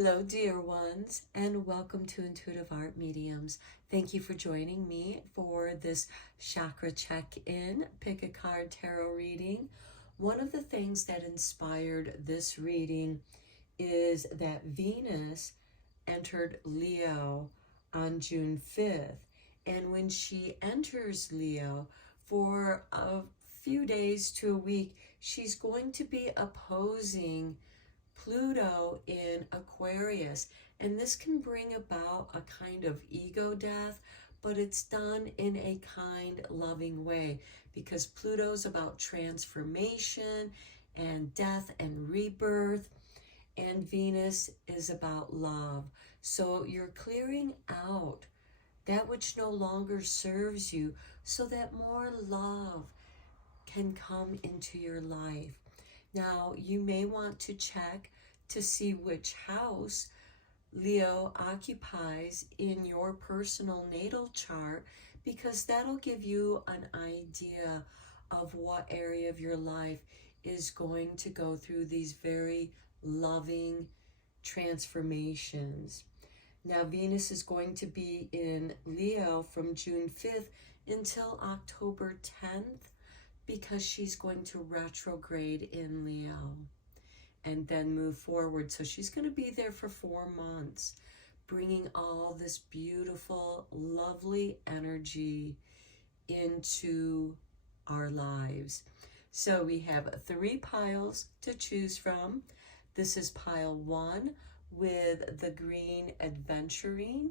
Hello, dear ones, and welcome to Intuitive Art Mediums. Thank you for joining me for this chakra check-in, pick a card tarot reading. One of the things that inspired this reading is that Venus entered Leo on June 5th. And when she enters Leo for a few days to a week, she's going to be opposing Pluto in Aquarius, and this can bring about a kind of ego death, but it's done in a kind, loving way, because Pluto's about transformation and death and rebirth, and Venus is about love. So you're clearing out that which no longer serves you so that more love can come into your life. Now, you may want to check to see which house Leo occupies in your personal natal chart, because that'll give you an idea of what area of your life is going to go through these very loving transformations. Now, Venus is going to be in Leo from June 5th until October 10th, because she's going to retrograde in Leo and then move forward. So she's going to be there for 4 months, bringing all this beautiful, lovely energy into our lives. So we have 3 piles to choose from. This is pile 1 with the green adventuring.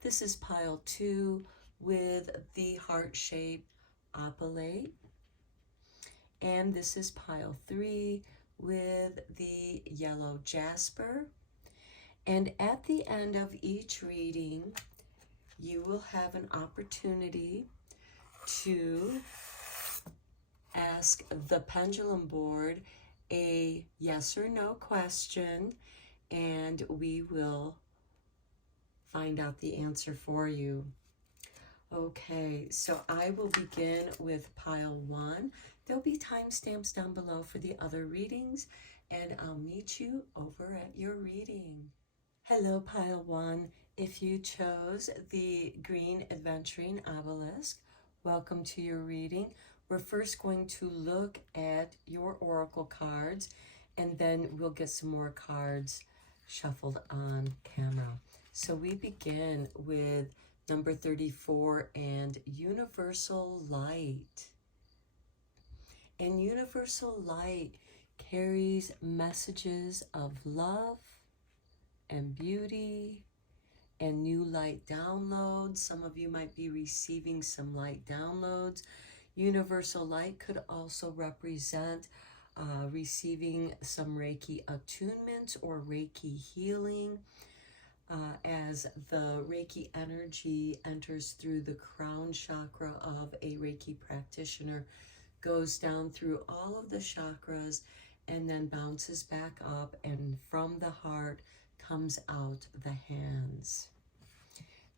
This is pile 2 with the heart-shaped opalite. And this is pile 3 with the yellow jasper. And at the end of each reading, you will have an opportunity to ask the pendulum board a yes or no question, and we will find out the answer for you. Okay, so I will begin with pile 1. There'll be timestamps down below for the other readings, and I'll meet you over at your reading. Hello, pile 1. If you chose the green adventuring obelisk, welcome to your reading. We're first going to look at your oracle cards, and then we'll get some more cards shuffled on camera. So we begin with number 34 and universal light. And universal light carries messages of love and beauty and new light downloads. Some of you might be receiving some light downloads. Universal light could also represent receiving some Reiki attunement or Reiki healing. As the Reiki energy enters through the crown chakra of a Reiki practitioner, goes down through all of the chakras and then bounces back up, and from the heart comes out the hands.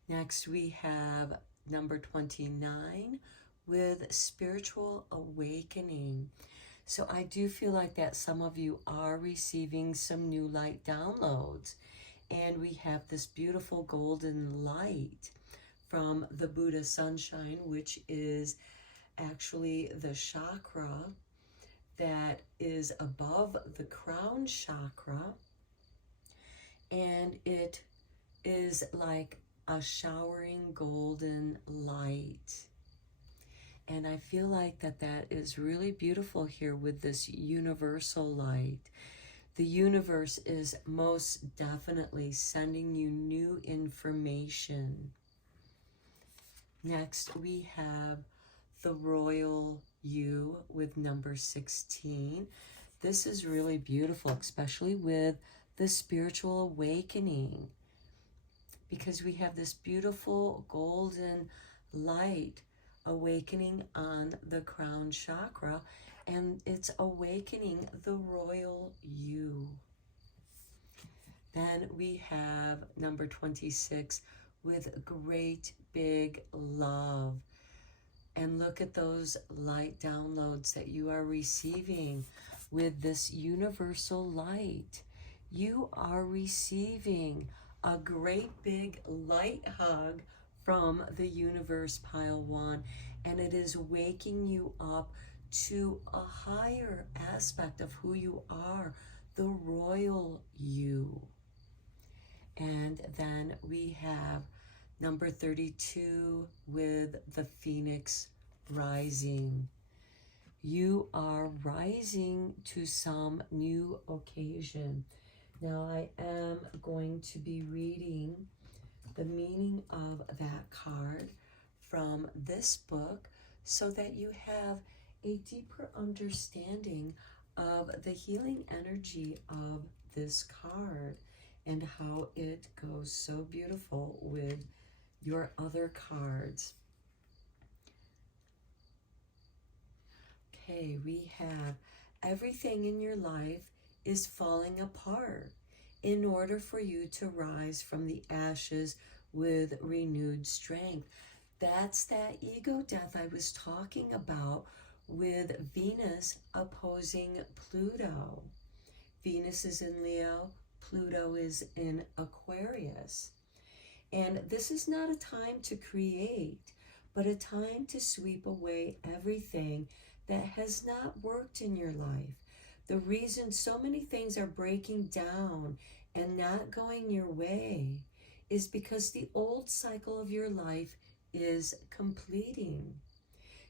Next we have number 29 with spiritual awakening. So I do feel like that some of you are receiving some new light downloads. And we have this beautiful golden light from the Buddha Sunshine, which is actually the chakra that is above the crown chakra. And it is like a showering golden light. And I feel like that is really beautiful here with this universal light. The universe is most definitely sending you new information. Next, we have the Royal You with number 16. This is really beautiful, especially with the spiritual awakening, because we have this beautiful golden light awakening on the crown chakra, and it's awakening the royal you. Then we have number 26 with great big love. And look at those light downloads that you are receiving with this universal light. You are receiving a great big light hug from the universe, pile one, and it is waking you up to a higher aspect of who you are, the royal you. And then we have number 32 with the Phoenix rising. You are rising to some new occasion. Now I am going to be reading the meaning of that card from this book so that you have a deeper understanding of the healing energy of this card and how it goes so beautiful with your other cards. Okay, we have everything in your life is falling apart in order for you to rise from the ashes with renewed strength. That's that ego death I was talking about with Venus opposing Pluto. Venus is in Leo, Pluto is in Aquarius. And this is not a time to create, but a time to sweep away everything that has not worked in your life. The reason so many things are breaking down and not going your way is because the old cycle of your life is completing.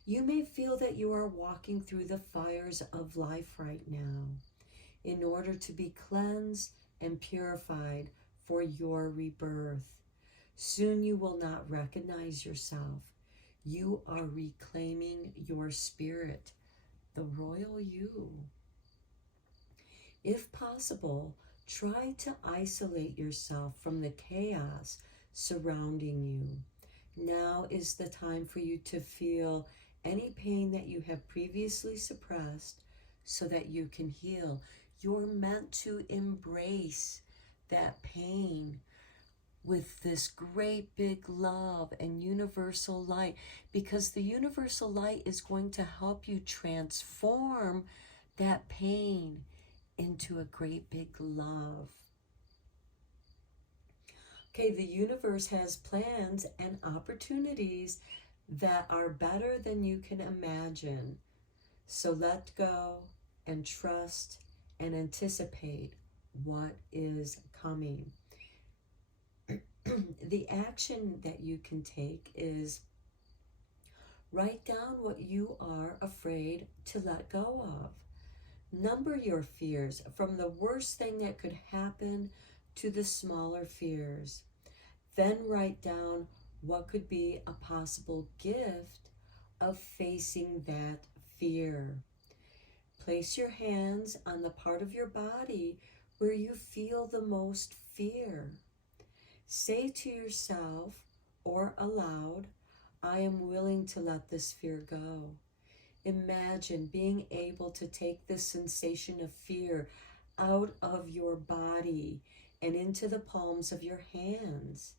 You may feel that you are walking through the fires of life right now in order to be cleansed and purified for your rebirth. Soon you will not recognize yourself. You are reclaiming your spirit, the royal you. If possible, try to isolate yourself from the chaos surrounding you. Now is the time for you to feel any pain that you have previously suppressed so that you can heal. You're meant to embrace that pain with this great big love and universal light, because the universal light is going to help you transform that pain into a great big love. Okay, the universe has plans and opportunities that are better than you can imagine. So let go and trust and anticipate what is coming. The action that you can take is write down what you are afraid to let go of. Number your fears, from the worst thing that could happen to the smaller fears. Then write down what could be a possible gift of facing that fear. Place your hands on the part of your body where you feel the most fear. Say to yourself or aloud, I am willing to let this fear go. Imagine being able to take this sensation of fear out of your body and into the palms of your hands.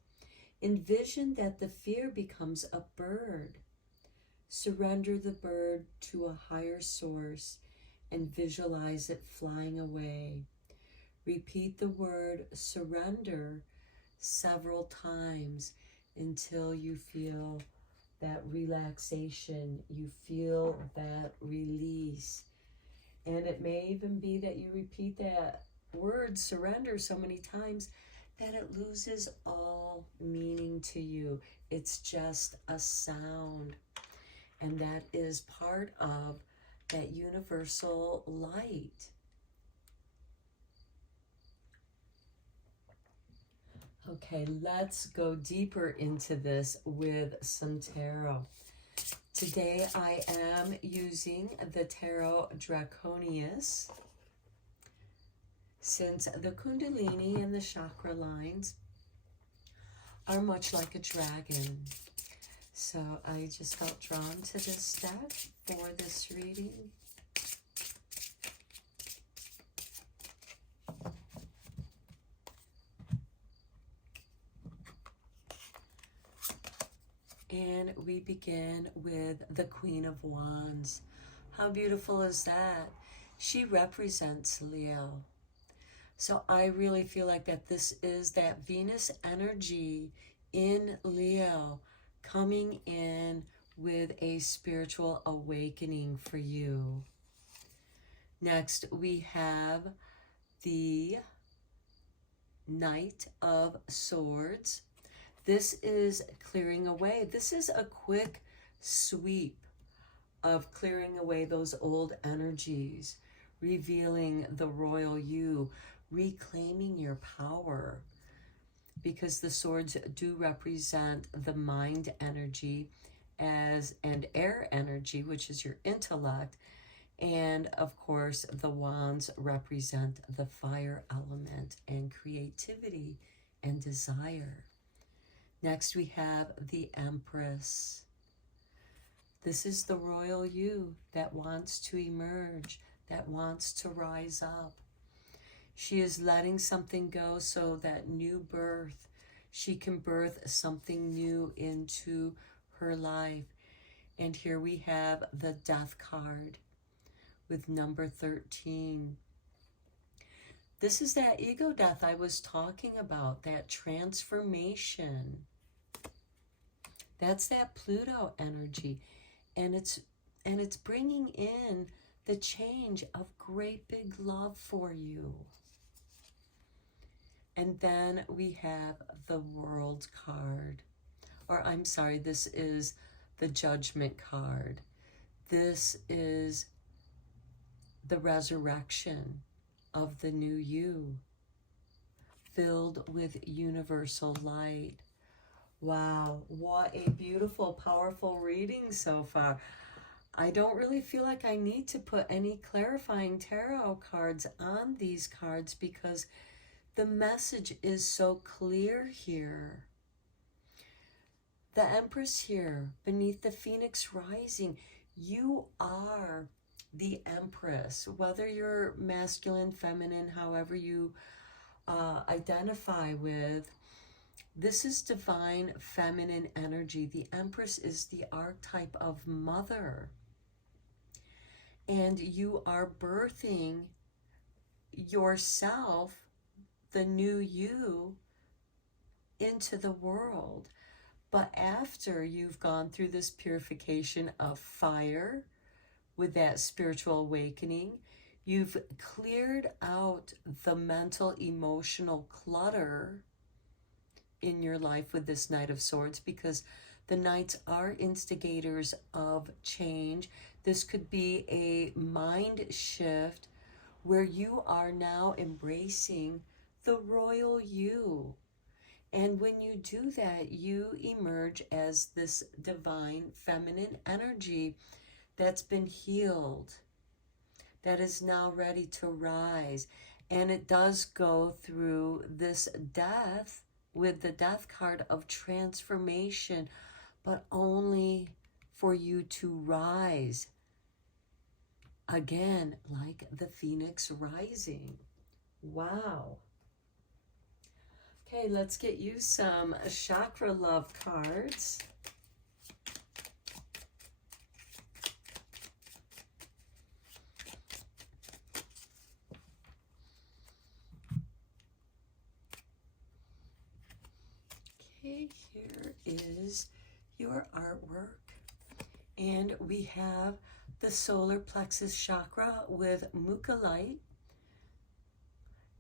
Envision that the fear becomes a bird. Surrender the bird to a higher source and visualize it flying away. Repeat the word surrender several times until you feel that relaxation, you feel that release. And it may even be that you repeat that word surrender so many times that it loses all meaning to you. It's just a sound. And that is part of that universal light. Okay, let's go deeper into this with some tarot. Today I am using the Tarot Draconius, since the Kundalini and the chakra lines are much like a dragon. So I just felt drawn to this deck for this reading. And we begin with the Queen of Wands. How beautiful is that? She represents Leo. So I really feel like that this is that Venus energy in Leo coming in with a spiritual awakening for you. Next, we have the Knight of Swords. This is clearing away. This is a quick sweep of clearing away those old energies, revealing the royal you, reclaiming your power, because the swords do represent the mind energy and air energy, which is your intellect, and of course the wands represent the fire element and creativity and desire. Next we have the Empress. This is the royal you that wants to emerge, that wants to rise up. She is letting something go so that new birth, she can birth something new into her life. And here we have the Death card with number 13. This is that ego death I was talking about, that transformation. That's that Pluto energy. And it's bringing in the change of great big love for you. And then we have the World card. Or I'm sorry, this is the Judgment card. This is the resurrection of the new you, filled with universal light. Wow, what a beautiful, powerful reading so far. I don't really feel like I need to put any clarifying tarot cards on these cards because the message is so clear here. The Empress here, beneath the Phoenix rising, you are the Empress. Whether you're masculine, feminine, however you identify with, this is divine feminine energy. The Empress is the archetype of mother. And you are birthing yourself, the new you, into the world. But after you've gone through this purification of fire with that spiritual awakening, you've cleared out the mental, emotional clutter in your life with this Knight of Swords, because the Knights are instigators of change. This could be a mind shift where you are now embracing the royal you. And when you do that, you emerge as this divine feminine energy that's been healed, that is now ready to rise. And it does go through this death with the Death card of transformation, but only for you to rise again, like the Phoenix rising. Wow. Okay, let's get you some chakra love cards. Okay, here is your artwork. And we have the solar plexus chakra with Muka light.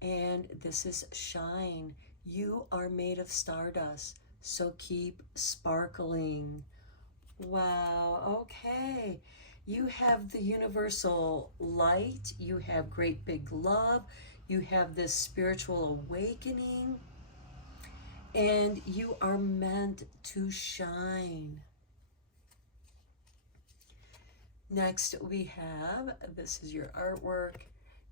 And this is shine. You are made of stardust, so keep sparkling. Wow, okay. You have the universal light. You have great big love. You have this spiritual awakening. And you are meant to shine. Next we have, this is your artwork,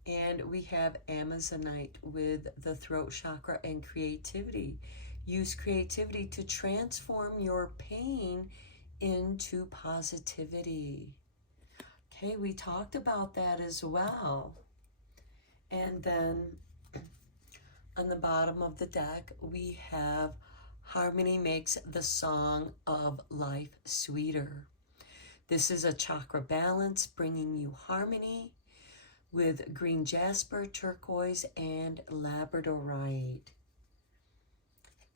and we have Amazonite with the throat chakra and creativity. Use creativity to transform your pain into positivity. Okay, we talked about that as well. And then on the bottom of the deck, we have Harmony Makes the Song of Life Sweeter. This is a chakra balance, bringing you harmony, with green jasper, turquoise, and labradorite.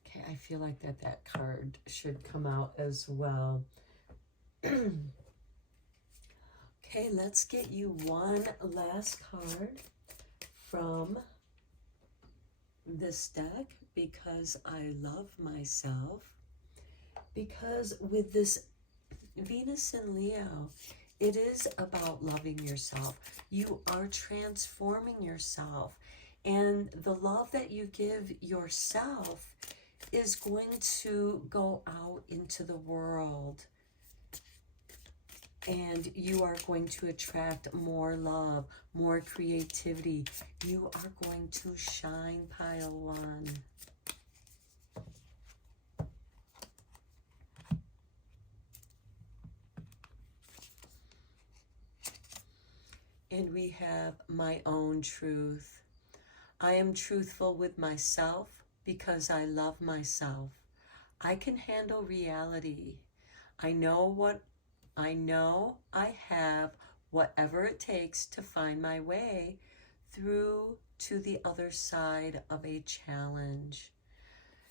Okay, I feel like that card should come out as well. Okay, let's get you one last card from this deck, because I love myself. Because with this Venus and Leo, it is about loving yourself. You are transforming yourself. And the love that you give yourself is going to go out into the world. And you are going to attract more love, more creativity. You are going to shine, pile one. And we have my own truth. I am truthful with myself because I love myself. I can handle reality. I know I have whatever it takes to find my way through to the other side of a challenge.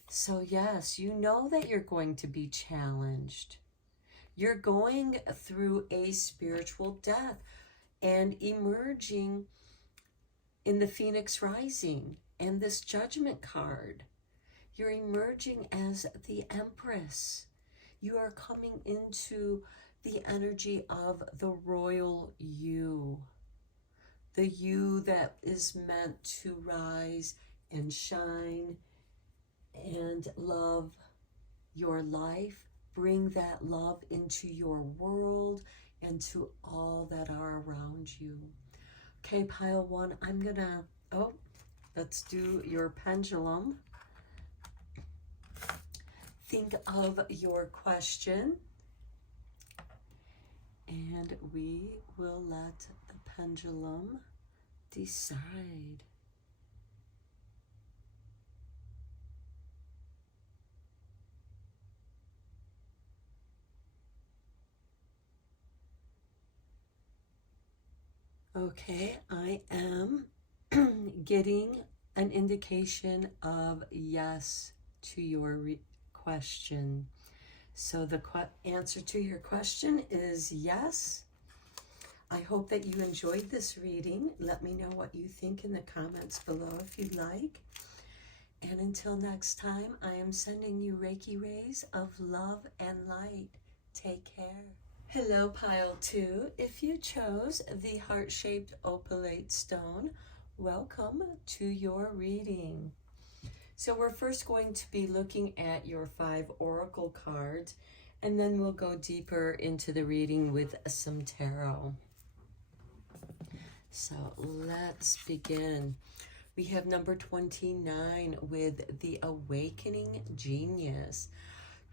So yes, you know that you're going to be challenged. You're going through a spiritual death and emerging in the Phoenix Rising and this Judgment card. You're emerging as the Empress. You are coming into the energy of the royal you. The you that is meant to rise and shine and love your life. Bring that love into your world and to all that are around you. Okay, pile one, I'm gonna, let's do your pendulum. Think of your question, and we will let the pendulum decide. Okay, I am getting an indication of yes to your question. So the answer to your question is yes. I hope that you enjoyed this reading. Let me know what you think in the comments below if you'd like. And until next time, I am sending you Reiki rays of love and light. Take care. Hello, pile 2. If you chose the heart-shaped opalite stone, welcome to your reading. So we're first going to be looking at your 5 oracle cards, and then we'll go deeper into the reading with some tarot. So let's begin. We have number 29 with the Awakening Genius.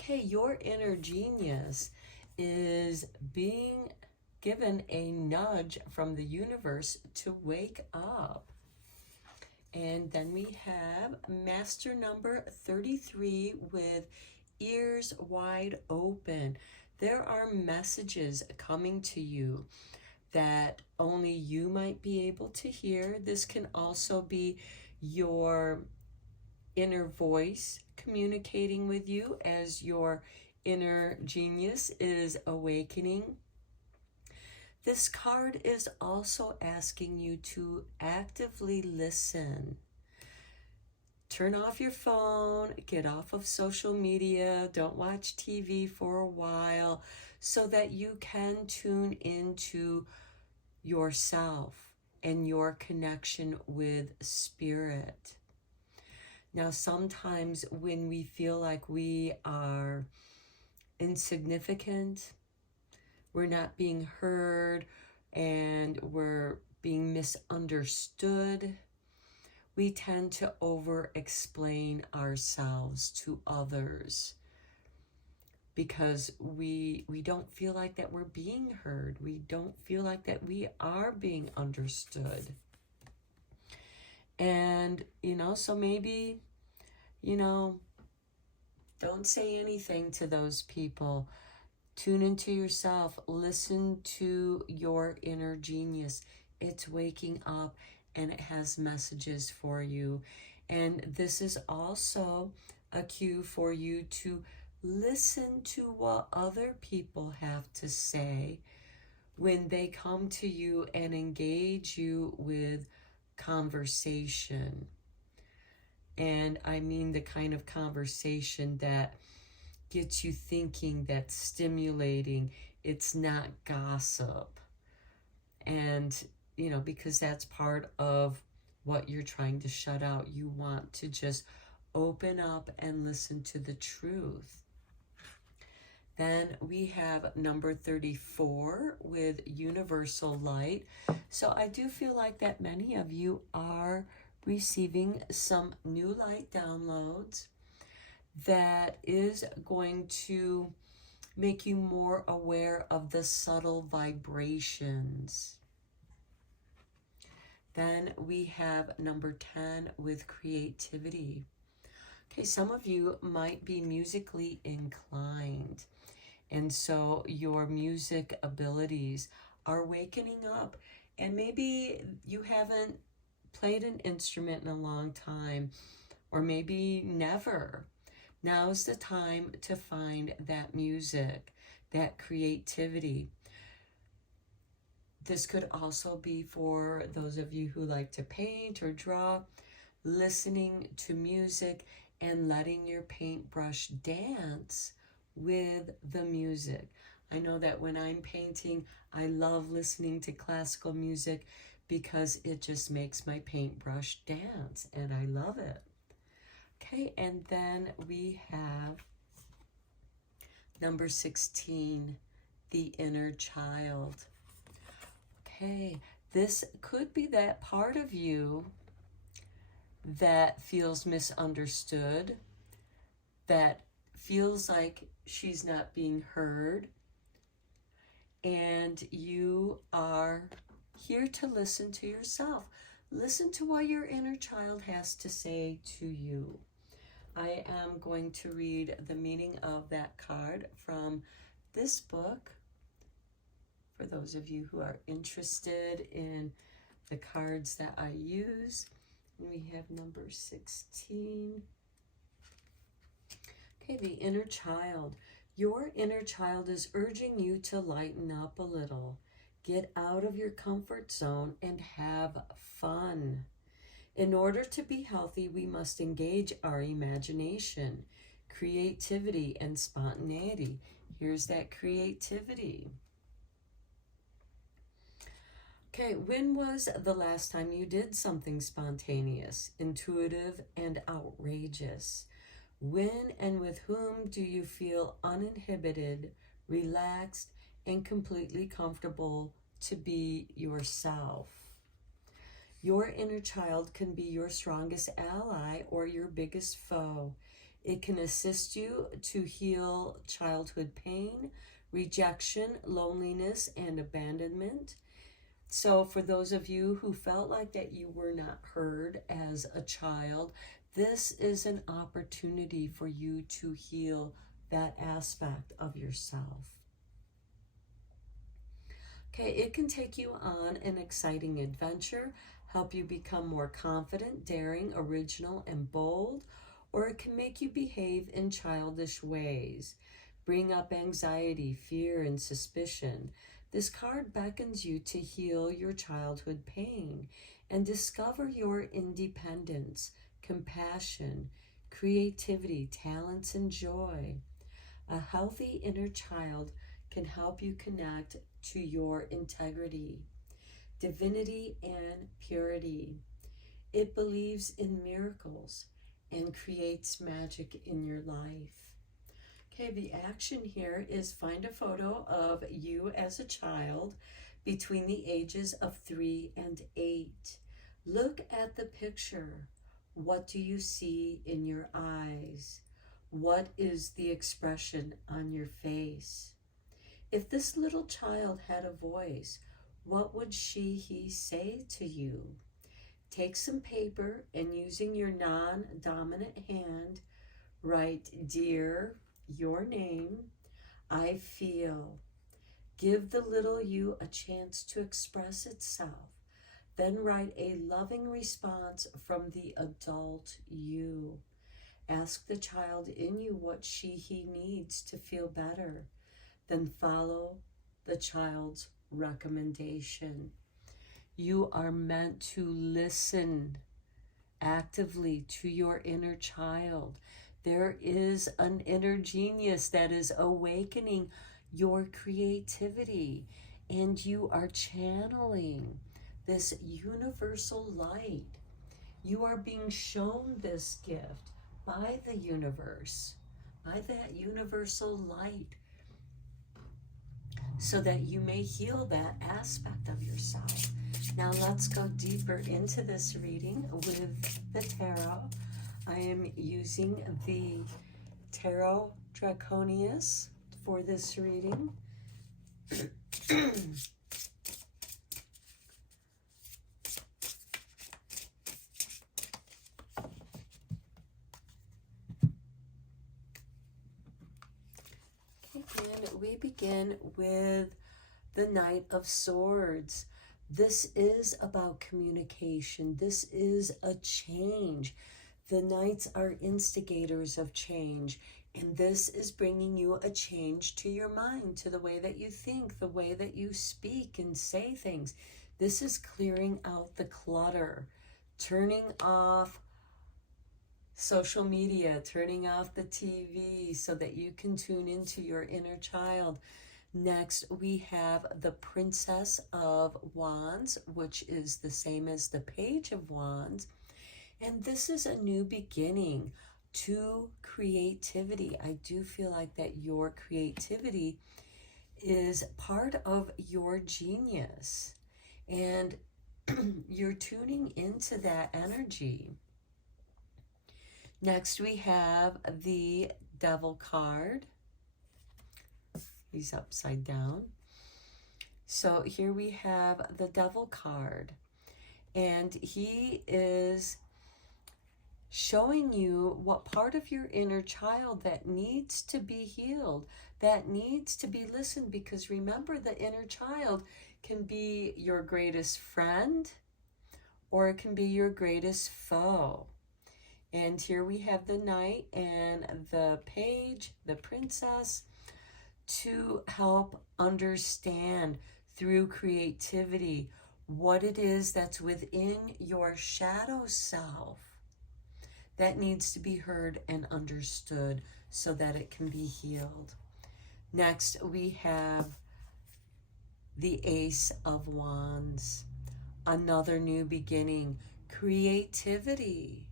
Okay, your inner genius is being given a nudge from the universe to wake up. And then we have master number 33 with ears wide open. There are messages coming to you that only you might be able to hear. This can also be your inner voice communicating with you as your inner genius is awakening. This card is also asking you to actively listen. Turn off your phone, get off of social media, don't watch TV for a while, so that you can tune into yourself and your connection with spirit. Now, sometimes when we feel like we are insignificant, we're not being heard, and we're being misunderstood, we tend to over-explain ourselves to others because we don't feel like that we're being heard. We don't feel like that we are being understood. And, so maybe, don't say anything to those people. Tune into yourself. Listen to your inner genius. it's waking up and it has messages for you. And this is also a cue for you to listen to what other people have to say when they come to you and engage you with conversation. And I mean the kind of conversation that gets you thinking, that's stimulating. It's not gossip. And, you know, because that's part of what you're trying to shut out. You want to just open up and listen to the truth. Then we have number 34 with universal light. So I do feel like that many of you are receiving some new light downloads that is going to make you more aware of the subtle vibrations. Then we have number 10 with creativity. Okay, some of you might be musically inclined, and so your music abilities are wakening up, and maybe you haven't played an instrument in a long time, or maybe never. Now's the time to find that music, that creativity. This could also be for those of you who like to paint or draw, listening to music and letting your paintbrush dance with the music. I know that when I'm painting, I love listening to classical music because it just makes my paintbrush dance, and I love it. Okay, and then we have number 16, the inner child. Okay, this could be that part of you that feels misunderstood, that feels like she's not being heard, and you are here to listen to yourself. Listen to what your inner child has to say to you. I am going to read the meaning of that card from this book for those of you who are interested in the cards that I use. We have number 16. Okay, the inner child. Your inner child is urging you to lighten up a little. Get out of your comfort zone and have fun. In order to be healthy, we must engage our imagination, creativity, and spontaneity. Here's that creativity. Okay, when was the last time you did something spontaneous, intuitive, and outrageous? When and with whom do you feel uninhibited, relaxed, and completely comfortable to be yourself? Your inner child can be your strongest ally or your biggest foe. It can assist you to heal childhood pain, rejection, loneliness, and abandonment. So for those of you who felt like that you were not heard as a child, this is an opportunity for you to heal that aspect of yourself. Okay, it can take you on an exciting adventure, help you become more confident, daring, original, and bold, or it can make you behave in childish ways, bring up anxiety, fear, and suspicion. This card beckons you to heal your childhood pain and discover your independence, compassion, creativity, talents, and joy. A healthy inner child can help you connect to your integrity, divinity, and purity. It believes in miracles and creates magic in your life. Okay, the action here is find a photo of you as a child between the ages of 3 and 8. Look at the picture. What do you see in your eyes? What is the expression on your face? If this little child had a voice, what would he say to you? Take some paper and using your non-dominant hand, write, "Dear," your name, "I feel." Give the little you a chance to express itself. Then write a loving response from the adult you. Ask the child in you what he needs to feel better. Then follow the child's recommendation. You are meant to listen actively to your inner child. There is an inner genius that is awakening your creativity, and you are channeling this universal light. You are being shown this gift by the universe, by that universal light, so that you may heal that aspect of yourself. Now let's go deeper into this reading with the tarot. I am using the Tarot Draconius for this reading. And we begin with the Knight of Swords. This is about communication. This is a change. The Knights are instigators of change, and this is bringing you a change to your mind, to the way that you think, the way that you speak and say things. This is clearing out the clutter, turning off social media, turning off the TV so that you can tune into your inner child. Next, we have the Princess of Wands, which is the same as the Page of Wands. And this is a new beginning to creativity. I do feel like that your creativity is part of your genius, and you're tuning into that energy. Next, we have the Devil card. He's upside down. So here we have the Devil card, and he is showing you what part of your inner child that needs to be healed, that needs to be listened, because remember, the inner child can be your greatest friend or it can be your greatest foe. And here we have the Knight and the Page, the Princess, to help understand through creativity what it is that's within your shadow self that needs to be heard and understood so that it can be healed. Next, we have the Ace of Wands, another new beginning, creativity.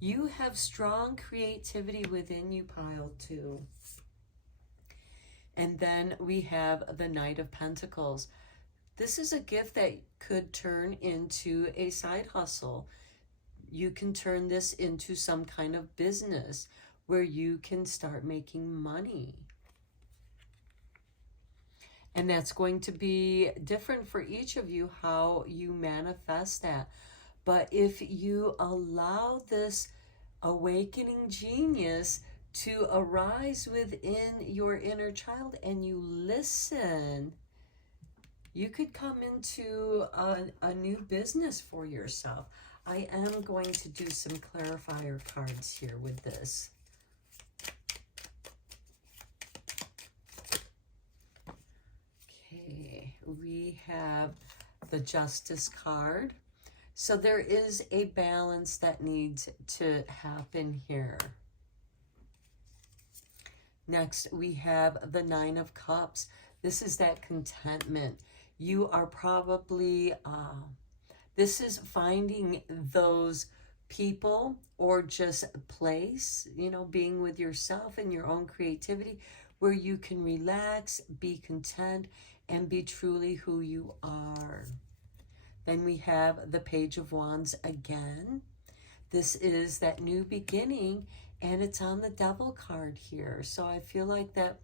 You have strong creativity within you, Pile 2. And then we have the Knight of Pentacles. This is a gift that could turn into a side hustle. You can turn this into some kind of business where you can start making money. And that's going to be different for each of you, how you manifest that. But if you allow this awakening genius to arise within your inner child and you listen, you could come into a new business for yourself. I am going to do some clarifier cards here with this. Okay, we have the Justice card. So there is a balance that needs to happen here. Next, we have the Nine of Cups. This is that contentment. You are probably, this is finding those people or just place, you know, being with yourself and your own creativity where you can relax, be content, and be truly who you are. Then we have the Page of Wands again. This is that new beginning, and it's on the Devil card here. So I feel like that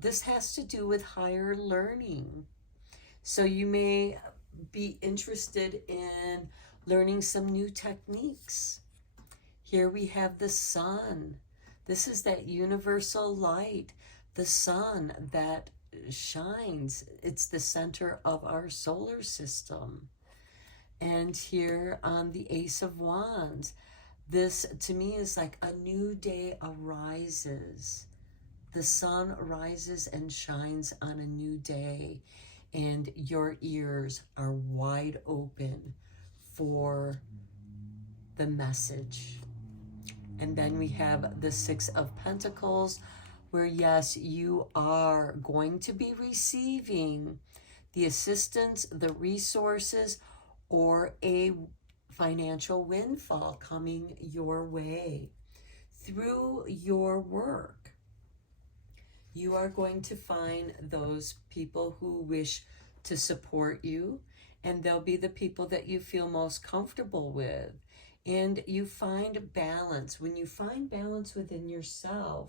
this has to do with higher learning. So you may be interested in learning some new techniques. Here we have the Sun. This is that universal light, the sun that shines. It's the center of our solar system. And here on the Ace of Wands, this to me is like a new day arises. The sun rises and shines on a new day, and your ears are wide open for the message. And then we have the Six of Pentacles, where yes, you are going to be receiving the assistance, the resources, or a financial windfall coming your way through your work. You are going to find those people who wish to support you, and they'll be the people that you feel most comfortable with. And you find balance. When you find balance within yourself,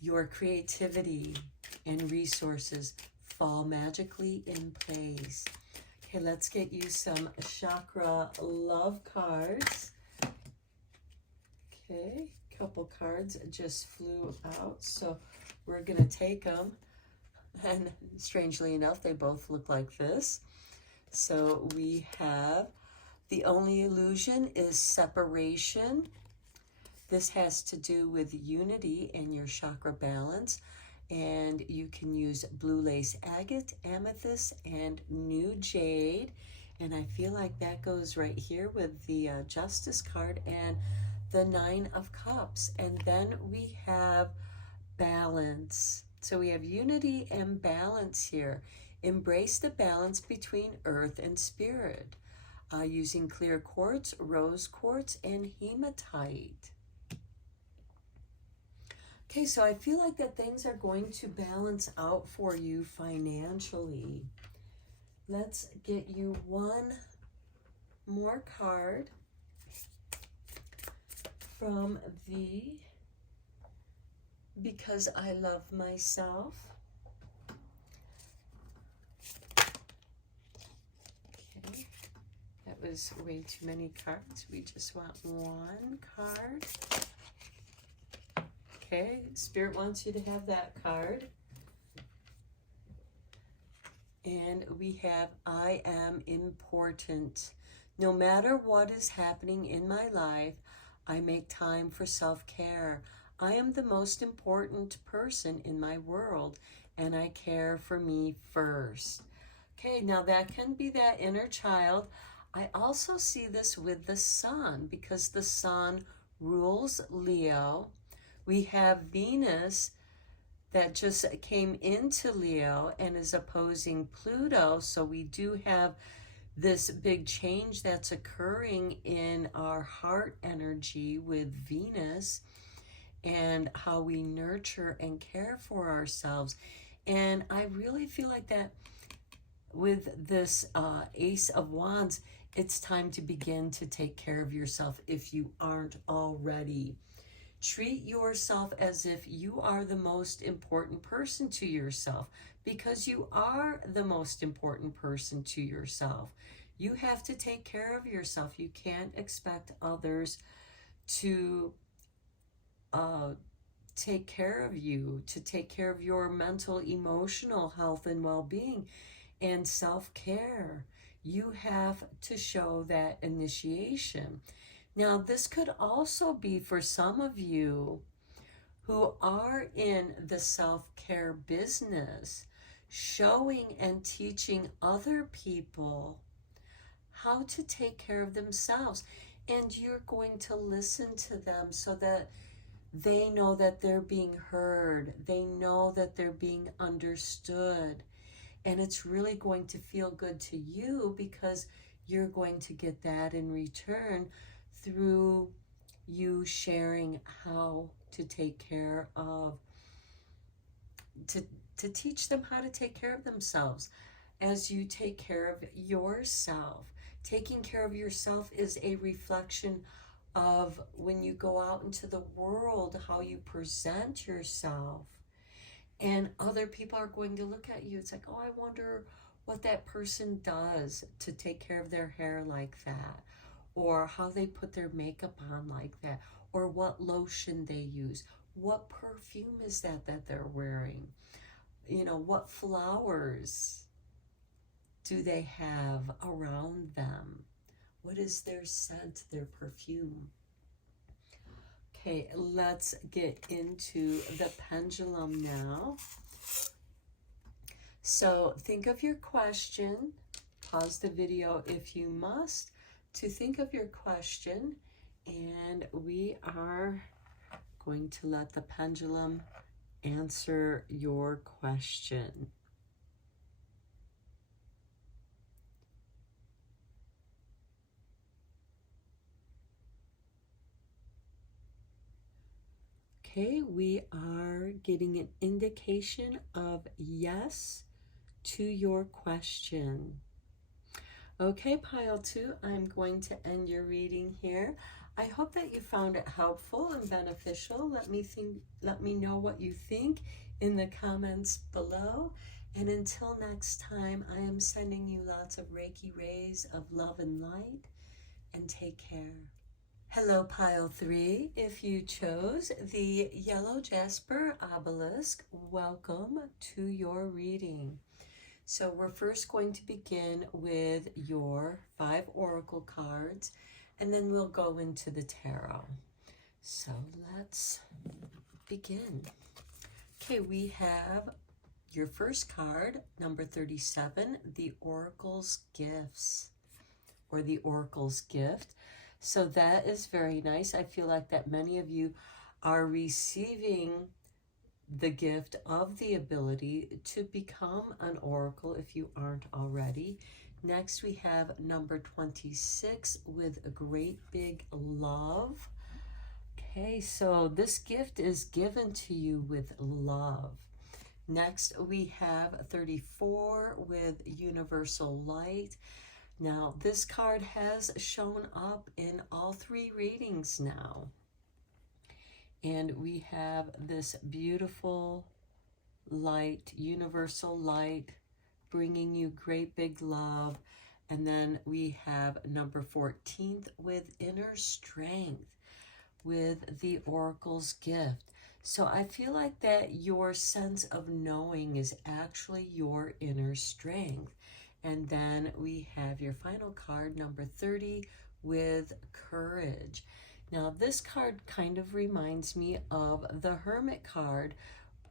your creativity and resources fall magically in place. Okay, let's get you some chakra love cards. Okay, a couple cards just flew out, so we're going to take them. And strangely enough, they both look like this. So we have the only illusion is separation. This has to do with unity and your chakra balance. And you can use blue lace agate, amethyst, and new jade. And I feel like that goes right here with the Justice card and the Nine of Cups. And then we have balance. So we have unity and balance here. Embrace the balance between earth and spirit, using clear quartz, rose quartz, and hematite. Okay, so I feel like that things are going to balance out for you financially. Let's get you one more card from the Because I Love Myself. Okay, that was way too many cards. We just want one card. Okay, Spirit wants you to have that card. And we have I am important. No matter what is happening in my life, I make time for self-care. I am the most important person in my world, and I care for me first. Okay, now that can be that inner child. I also see this with the sun, because the sun rules Leo. We have Venus that just came into Leo and is opposing Pluto. So we do have this big change that's occurring in our heart energy with Venus and how we nurture and care for ourselves. And I really feel like that with this Ace of Wands, it's time to begin to take care of yourself if you aren't already. Treat yourself as if you are the most important person to yourself, because you are the most important person to yourself. You have to take care of yourself. You can't expect others to take care of you, to take care of your mental, emotional health and well-being and self-care. You have to show that initiation. Now, this could also be for some of you who are in the self-care business, showing and teaching other people how to take care of themselves. And you're going to listen to them so that they know that they're being heard. They know that they're being understood. And it's really going to feel good to you, because you're going to get that in return through you sharing how to take care of, to teach them how to take care of themselves as you take care of yourself. Taking care of yourself is a reflection of when you go out into the world, how you present yourself. And other people are going to look at you. It's like, oh, I wonder what that person does to take care of their hair like that, or how they put their makeup on like that, or what lotion they use. What perfume is that they're wearing? You know, what flowers do they have around them? What is their scent, their perfume? Okay, let's get into the pendulum now. So think of your question. Pause the video if you must to think of your question, and we are going to let the pendulum answer your question. Okay, we are getting an indication of yes to your question. Okay, pile 2, I'm going to end your reading here. I hope that you found it helpful and beneficial. Let me know what you think in the comments below. And until next time, I am sending you lots of Reiki rays of love and light, and take care. Hello, pile 3. If you chose the yellow jasper obelisk, welcome to your reading. So we're first going to begin with your 5 oracle cards, and then we'll go into the tarot. So let's begin. Okay, we have your first card, number 37, the Oracle's Gifts, or the Oracle's Gift. So that is very nice. I feel like that many of you are receiving the gift of the ability to become an oracle if you aren't already. Next, we have number 26 with a great big love. Okay, so this gift is given to you with love. Next, we have 34 with universal light. Now, this card has shown up in all 3 readings now. And we have this beautiful light, universal light, bringing you great big love. And then we have number 14 with inner strength, with the Oracle's Gift. So I feel like that your sense of knowing is actually your inner strength. And then we have your final card, number 30, with courage. Now, this card kind of reminds me of the Hermit card,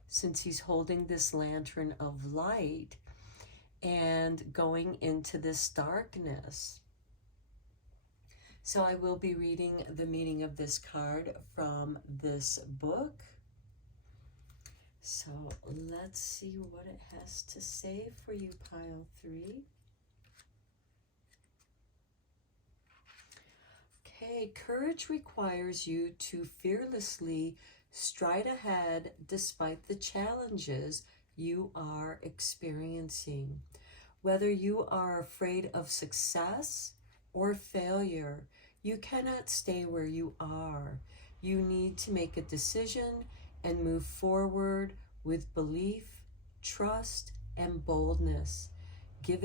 since he's holding this lantern of light and going into this darkness. So I will be reading the meaning of this card from this book. So let's see what it has to say for you, pile 3. Okay, courage requires you to fearlessly stride ahead despite the challenges you are experiencing. Whether you are afraid of success or failure, you cannot stay where you are. You need to make a decision and move forward with belief, trust, and boldness. Give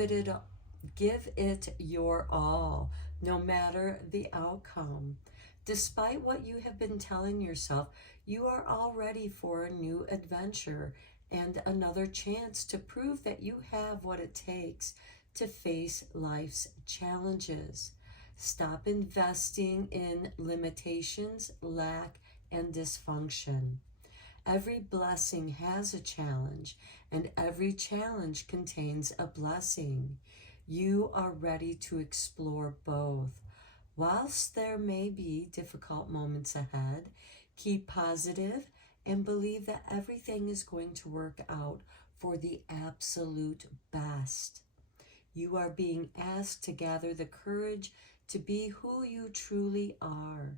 it your all, no matter the outcome. Despite what you have been telling yourself, you are all ready for a new adventure and another chance to prove that you have what it takes to face life's challenges. Stop investing in limitations, lack, and dysfunction. Every blessing has a challenge, and every challenge contains a blessing. You are ready to explore both. Whilst there may be difficult moments ahead, keep positive and believe that everything is going to work out for the absolute best. You are being asked to gather the courage to be who you truly are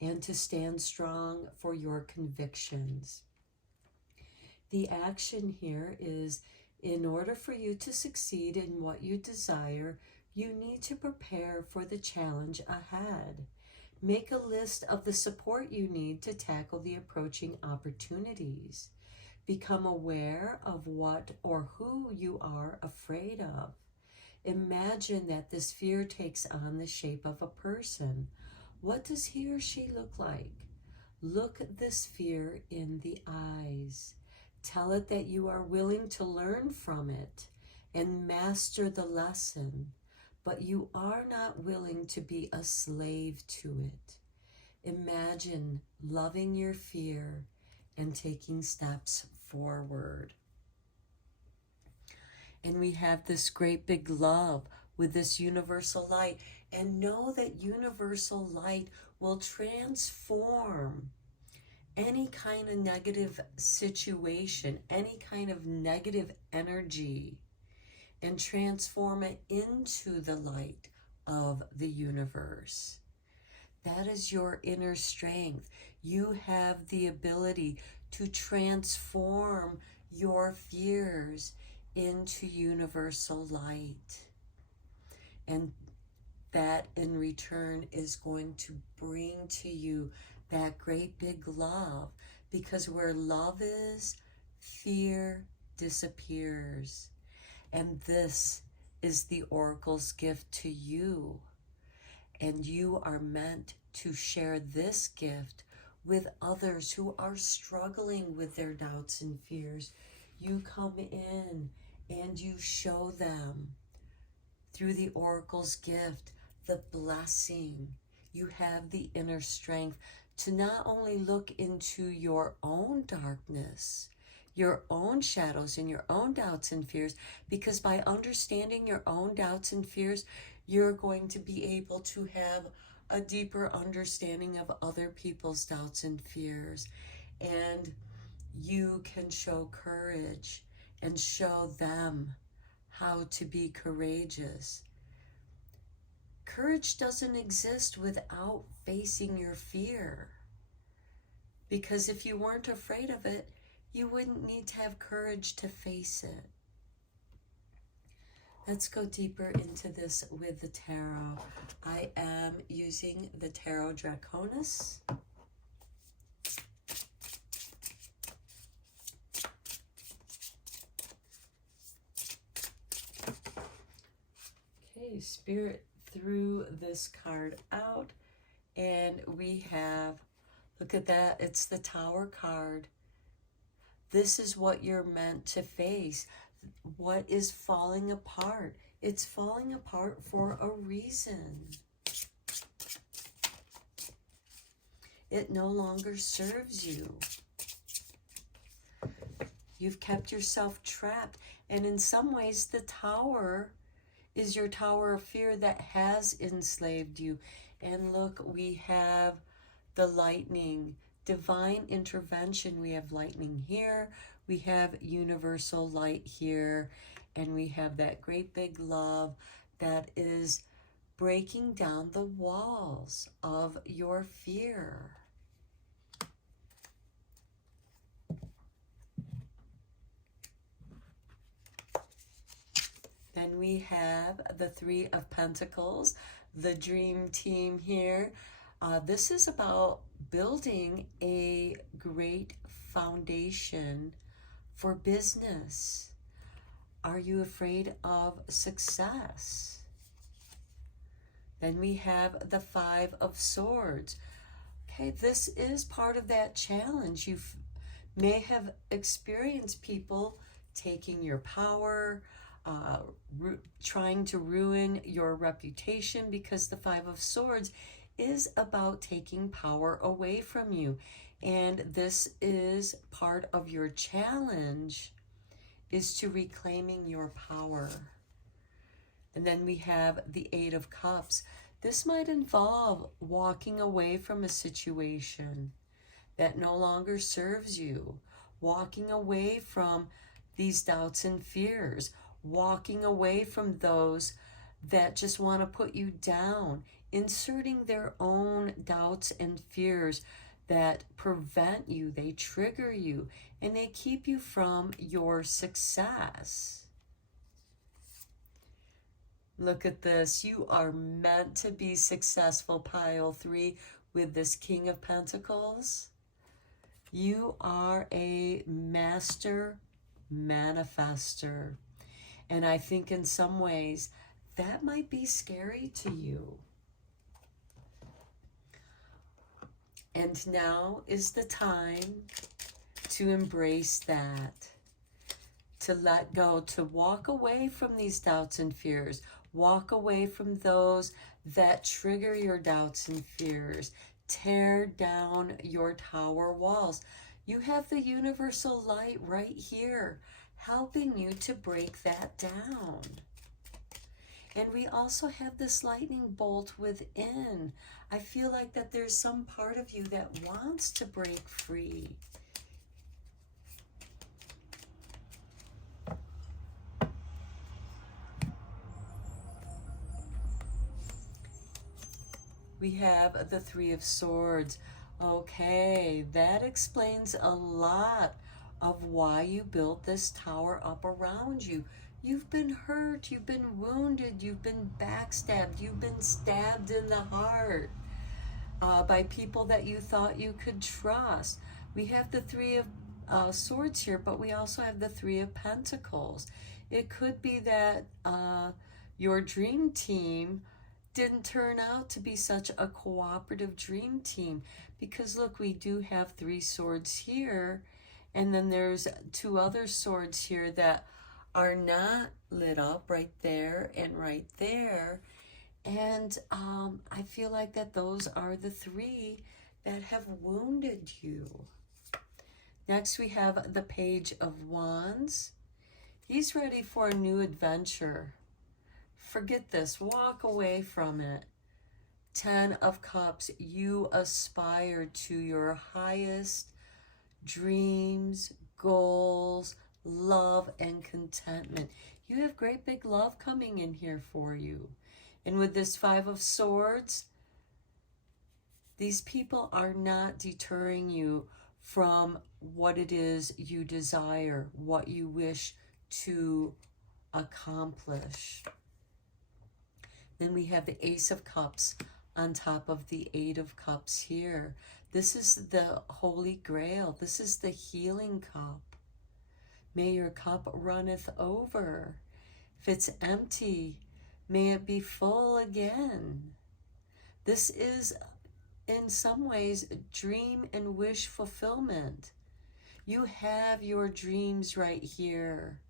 and to stand strong for your convictions. The action here is, in order for you to succeed in what you desire, you need to prepare for the challenge ahead. Make a list of the support you need to tackle the approaching opportunities. Become aware of what or who you are afraid of. Imagine that this fear takes on the shape of a person. What does he or she look like? Look this fear in the eyes. Tell it that you are willing to learn from it and master the lesson, but you are not willing to be a slave to it. Imagine loving your fear and taking steps forward. And we have this great big love with this universal light. And know that universal light will transform any kind of negative situation, any kind of negative energy, and transform it into the light of the universe. That is your inner strength. You have the ability to transform your fears into universal light. And that in return is going to bring to you that great big love, because where love is, fear disappears. And this is the Oracle's gift to you. And you are meant to share this gift with others who are struggling with their doubts and fears. You come in and you show them through the Oracle's gift the blessing. You have the inner strength to not only look into your own darkness, your own shadows and your own doubts and fears, because by understanding your own doubts and fears, you're going to be able to have a deeper understanding of other people's doubts and fears. And you can show courage and show them how to be courageous. Courage doesn't exist without facing your fear. Because if you weren't afraid of it, you wouldn't need to have courage to face it. Let's go deeper into this with the tarot. I am using the Tarot Draconis. Okay, Spirit threw this card out, and we have, look at that, it's the Tower card. This is what you're meant to face. What is falling apart? It's falling apart for a reason. It no longer serves you. You've kept yourself trapped. And in some ways, the Tower is your tower of fear that has enslaved you. And look, we have the lightning, divine intervention. We have lightning here. We have universal light here. And we have that great big love that is breaking down the walls of your fear. Then we have the Three of Pentacles, the dream team here. This is about building a great foundation for business. Are you afraid of success? Then we have the Five of Swords. Okay, this is part of that challenge. You may have experienced people taking your power, trying to ruin your reputation, because the Five of Swords is about taking power away from you. And this is part of your challenge, is to reclaiming your power. And then we have the Eight of Cups. This might involve walking away from a situation that no longer serves you, walking away from these doubts and fears, walking away from those that just want to put you down, inserting their own doubts and fears that prevent you, they trigger you, and they keep you from your success. Look at this. You are meant to be successful, Pile 3, with this King of Pentacles. You are a master manifester. And I think in some ways that might be scary to you. And now is the time to embrace that, to let go, to walk away from these doubts and fears. Walk away from those that trigger your doubts and fears. Tear down your tower walls. You have the universal light right here, helping you to break that down. And we also have this lightning bolt within. I feel like that there's some part of you that wants to break free. We have the Three of Swords. Okay, that explains a lot of why you built this tower up around you. You've been hurt, you've been wounded, you've been backstabbed, you've been stabbed in the heart by people that you thought you could trust. We have the Three of Swords here, but we also have the Three of Pentacles. It could be that your dream team didn't turn out to be such a cooperative dream team, because look, we do have 3 swords here, and then there's 2 other swords here that are not lit up, right there and right there. And I feel like that those are the 3 that have wounded you. Next we have the Page of Wands. He's ready for a new adventure. Forget this, walk away from it. 10 of Cups, you aspire to your highest dreams, goals, love, and contentment. You have great big love coming in here for you. And with this 5 of Swords, these people are not deterring you from what it is you desire, what you wish to accomplish. Then we have the Ace of Cups on top of the 8 of Cups here. This is the Holy Grail. This is the healing cup. May your cup runneth over. If it's empty, may it be full again. This is, in some ways, dream and wish fulfillment. You have your dreams right here.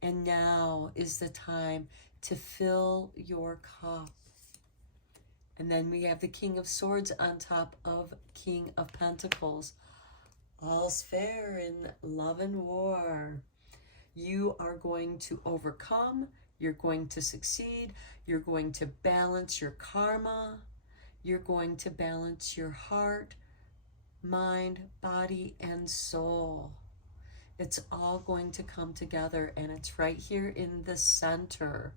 And now is the time to fill your cup. And then we have the King of Swords on top of King of Pentacles. All's fair in love and war. You are going to overcome. You're going to succeed. You're going to balance your karma. You're going to balance your heart, mind, body, and soul. It's all going to come together, and it's right here in the center.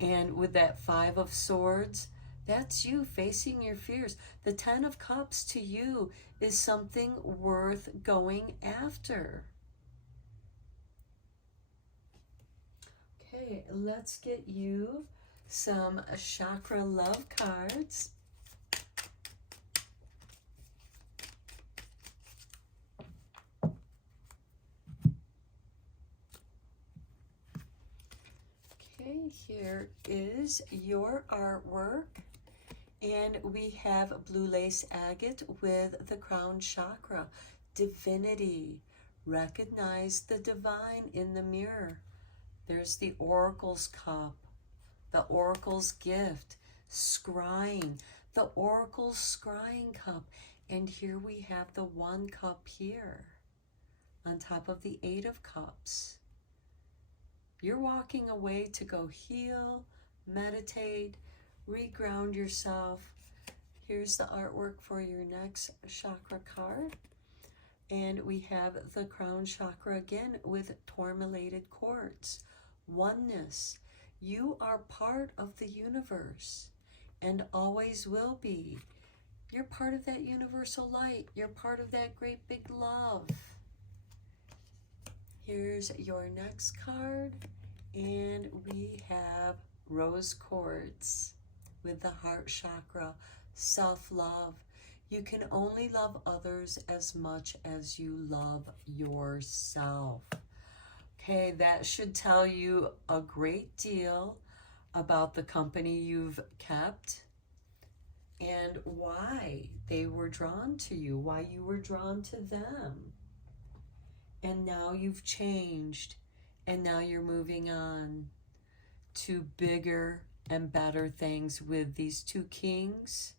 And with that 5 of Swords, that's you facing your fears. The 10 of Cups to you is something worth going after. Okay, let's get you some chakra love cards. Okay, here is your artwork. And we have blue lace agate with the crown chakra. Divinity. Recognize the divine in the mirror. There's the Oracle's cup, the Oracle's gift, scrying, the Oracle's scrying cup. And here we have the 1 cup here on top of the 8 of Cups. You're walking away to go heal, meditate, reground yourself. Here's the artwork for your next chakra card. And we have the crown chakra again with tourmalated quartz. Oneness. You are part of the universe and always will be. You're part of that universal light. You're part of that great big love. Here's your next card. And we have rose quartz with the heart chakra, self-love. You can only love others as much as you love yourself. Okay, that should tell you a great deal about the company you've kept and why they were drawn to you, why you were drawn to them. and now you've changed, and now you're moving on to bigger and better things with these two kings.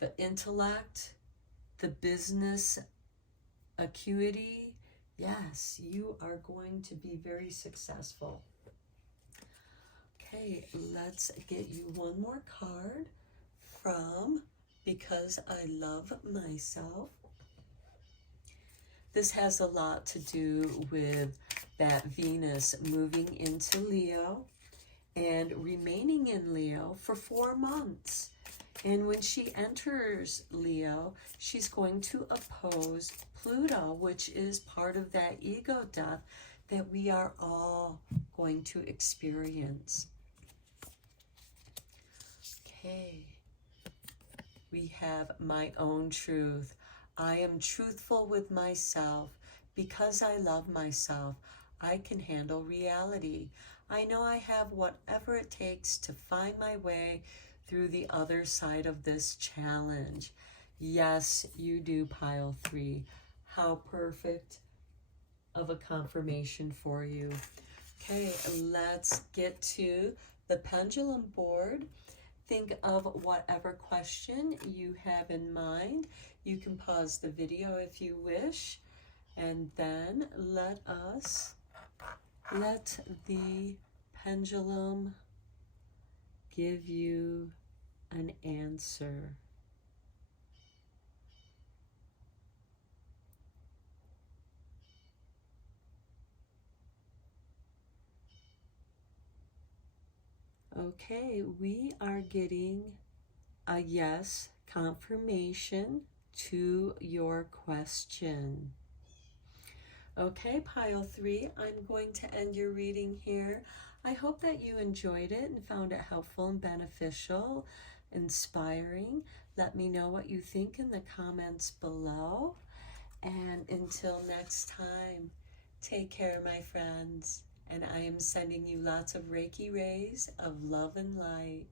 The intellect, the business acuity. Yes, you are going to be very successful. Okay, let's get you one more card from Because I Love Myself. This has a lot to do with that Venus moving into Leo and remaining in Leo for 4 months. And when she enters Leo, she's going to oppose Pluto, which is part of that ego death that we are all going to experience. Okay. We have my own truth. I am truthful with myself. Because I love myself, I can handle reality. I know I have whatever it takes to find my way through the other side of this challenge. Yes, you do, pile 3. How perfect of a confirmation for you. Okay, let's get to the pendulum board. Think of whatever question you have in mind. You can pause the video if you wish, and then let the pendulum give you an answer. Okay, we are getting a yes confirmation to your question. Okay, pile 3, I'm going to end your reading here. I hope that you enjoyed it and found it helpful and beneficial, inspiring. Let me know what you think in the comments below. And until next time, take care, my friends. And I am sending you lots of Reiki rays of love and light.